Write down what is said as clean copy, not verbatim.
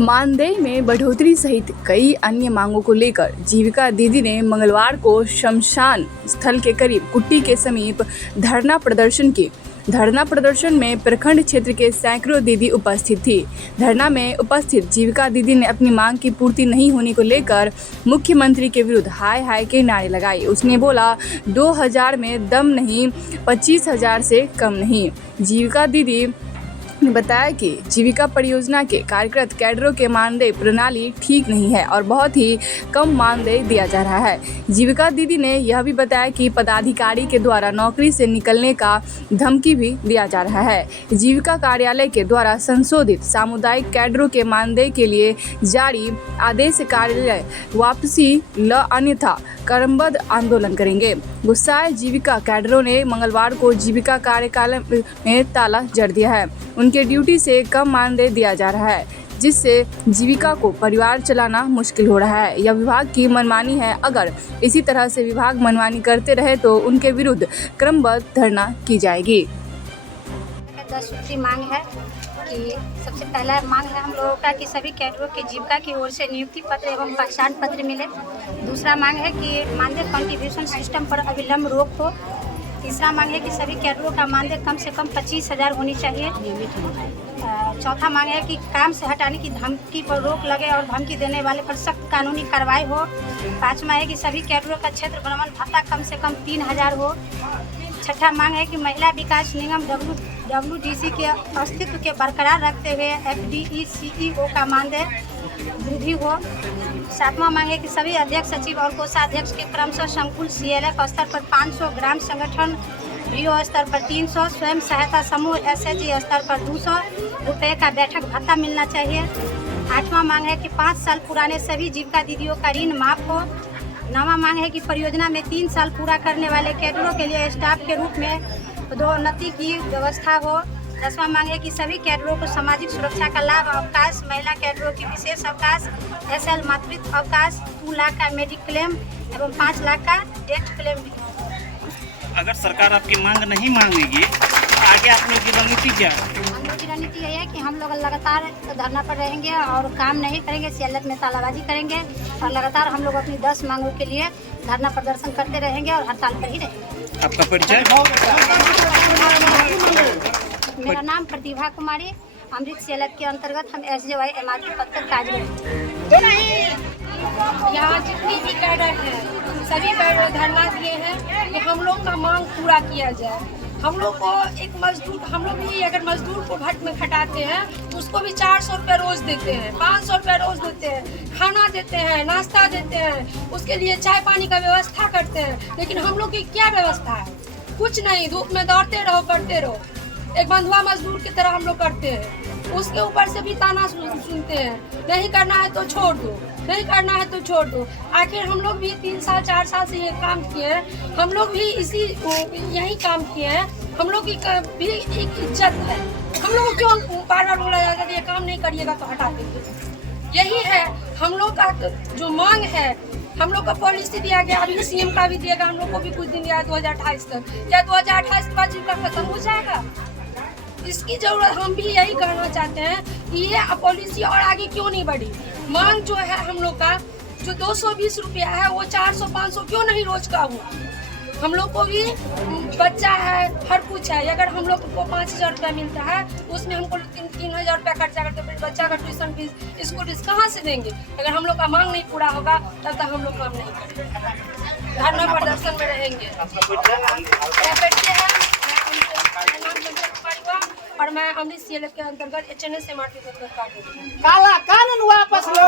मानदेय में बढ़ोतरी सहित कई अन्य मांगों को लेकर जीविका दीदी ने मंगलवार को शमशान स्थल के करीब कुट्टी के समीप धरना प्रदर्शन की। धरना प्रदर्शन में प्रखंड क्षेत्र के सैकड़ों दीदी उपस्थित थी। धरना में उपस्थित जीविका दीदी ने अपनी मांग की पूर्ति नहीं होने को लेकर मुख्यमंत्री के विरुद्ध हाय हाय के नारे लगाए। उसने बोला 2000 में दम नहीं, 25,000 से कम नहीं। जीविका दीदी ने बताया कि जीविका परियोजना के कार्यरत कैडरों के मानदेय प्रणाली ठीक नहीं है और बहुत ही कम मानदेय दिया जा रहा है। जीविका दीदी ने यह भी बताया कि पदाधिकारी के द्वारा नौकरी से निकलने का धमकी भी दिया जा रहा है। जीविका कार्यालय के द्वारा संशोधित सामुदायिक कैडरों के मानदेय के लिए जारी आदेश कार्यालय वापसी ल अन्यथा क्रमबद्ध आंदोलन करेंगे। गुस्साए जीविका कैडरों ने मंगलवार को जीविका कार्यालय में ताला जड़ दिया है। उनके ड्यूटी से कम मानदेय दिया जा रहा है, जिससे जीविका को परिवार चलाना मुश्किल हो रहा है। यह विभाग की मनमानी है। अगर इसी तरह से विभाग मनमानी करते रहे तो उनके विरुद्ध क्रमबद्ध धरना की जाएगी। 10 सूत्री मांग है कि सबसे पहला मांग है हम लोगों का कि सभी कैडरों के जीविका की ओर से नियुक्ति पत्र एवं पहचान पत्र मिले। दूसरा मांग है कि मानदेय कंट्रीब्यूशन सिस्टम पर अविलंब रोक हो। तीसरा मांग है कि सभी कैडरों का मानदेय कम से कम 25,000 होनी चाहिए। चौथा मांग है कि काम से हटाने की धमकी पर रोक लगे और धमकी देने वाले पर सख्त कानूनी कार्रवाई हो। पाँचवा है कि सभी कैडरों का क्षेत्र भ्रमण भत्ता कम से कम 3,000 हो। छठा मांग है कि महिला विकास निगम WDC के अस्तित्व के बरकरार रखते हुए FDE CEO का मानदेय वृद्धि हो। सातवां मांग है कि सभी अध्यक्ष सचिव और कोषाध्यक्ष के क्रमशः संकुल CLF स्तर पर 500, ग्राम संगठन BO स्तर पर 300, स्वयं सहायता समूह SHG स्तर पर 200 रुपये का बैठक भत्ता मिलना चाहिए। आठवां मांग है कि 5 साल पुराने सभी जीविका दीदियों का ऋण माफ हो। नौवां मांग है कि परियोजना में 3 साल पूरा करने वाले कैडरों के लिए स्टाफ के रूप में पदोन्नति की व्यवस्था हो। 10वां मांग है कि सभी कैडरों को सामाजिक सुरक्षा का लाभ, अवकाश, महिला कैडरों की विशेष अवकाश, SL मातृत्व अवकाश, 2 लाख का मेडिक्लेम एवं 5 लाख का डेथ क्लेम भी। अगर सरकार आपकी मांग नहीं मांगेगी तो आगे आप लोग की रणनीति क्या है? हम लोग की रणनीति यही है कि हम लोग लगातार धरना पर रहेंगे और काम नहीं करेंगे, CLF में तालाबाजी करेंगे और लगातार हम लोग अपनी 10 मांगों के लिए धरना प्रदर्शन करते रहेंगे और हड़ताल पर ही रहेंगे। आपका परिचय? मेरा नाम प्रतिभा कुमारी, अमृत CLF के अंतर्गत हम SJY MRP पद पर कार्यरत हैं। यहाँ जितनी भी कैडर है सभी कैडर धरना दिए हैं कि हम लोग का मांग पूरा किया जाए। हम लोग को एक मजदूर, हम लोग भी अगर मजदूर को भट्ट में खटाते हैं तो उसको भी 400 रुपये रोज देते हैं, 500 रुपये रोज देते हैं, खाना देते हैं, नाश्ता देते हैं, उसके लिए चाय पानी का व्यवस्था करते हैं। लेकिन हम लोग की क्या व्यवस्था है? कुछ नहीं, धूप में दौड़ते रहो, करते रहो, एक बंधुआ मजदूर की तरह हम लोग करते हैं। उसके ऊपर से भी ताना सुनते हैं, नहीं करना है तो छोड़ दो, नहीं करना है तो छोड़ दो। आखिर हम लोग भी 3 साल 4 साल से ये काम किए हैं, हम लोग भी यही काम किए हैं। हम लोग की भी एक इज्जत है। हम लोग को क्यों बार बार बोला जाता है ये काम नहीं करिएगा तो हटा देंगे? यही है हम लोग का जो मांग है। हम लोग का पॉलिसी दिया गया, अभी CM का भी दिएगा, हम लोग को भी कुछ दिन दिया है 2028 तक। क्या 2028 के बाद जीविका खत्म हो जाएगा? इसकी जरूरत हम भी यही कहना चाहते हैं कि ये पॉलिसी और आगे क्यों नहीं बढ़ी। मांग जो है हम लोग का जो 220 रुपया है वो 400-500 क्यों नहीं रोज का हुआ? हम लोग को भी बच्चा है, हर कुछ है। अगर हम लोग को 5,000 रुपया मिलता है तो उसमें हमको 3,000 रुपया खर्चा करते, फिर बच्चा का ट्यूशन फीस, स्कूल फीस कहाँ से देंगे? अगर हम लोग का मांग नहीं पूरा होगा तब तक हम लोग काम नहीं करेंगे, धरना प्रदर्शन में रहेंगे। और मैं अमृत CLF के अंतर्गत HNS MRP पद पर कार्यरत हूँ। काला कानून वापस लो।